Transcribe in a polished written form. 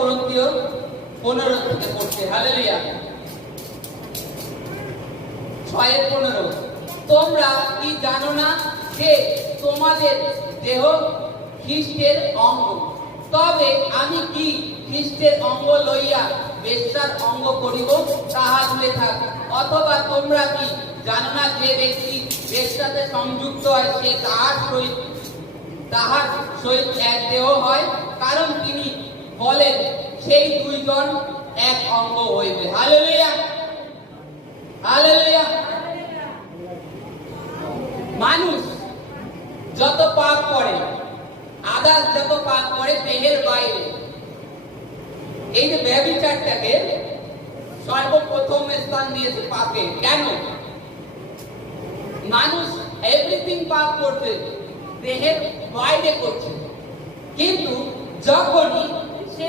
করন্থীয় 15 থেকে পড়ছে। হালেলুয়া। 6:15 তোমরা কি জানো না যে তোমাদের দেহ খ্রিস্টের অঙ্গ? তবে আমি কি খ্রিস্টের অঙ্গ লইয়া বেশ্যার অঙ্গ করিব? তাহা দূরে থাক। অথবা তোমরা কি জানো না যে ব্যক্তি বেশ্যাতে সংযুক্ত হয় সে তাহার সহিত এক দেহ হয়? কারণ তিনি বলেন সেই দুইজন এক অঙ্গ হইবে। Hallelujah, hallelujah. মানুষ যত পাপ করে, আদার্স যত পাপ করে দেহের বাইরে, এই যে ব্যভিচারটাকে সর্বপ্রথম স্থান দিয়েছে পাপে। কেন? মানুষ এভরিথিং পাপ করছে, দেহের বাইরে করছে, কিন্তু যখনই সে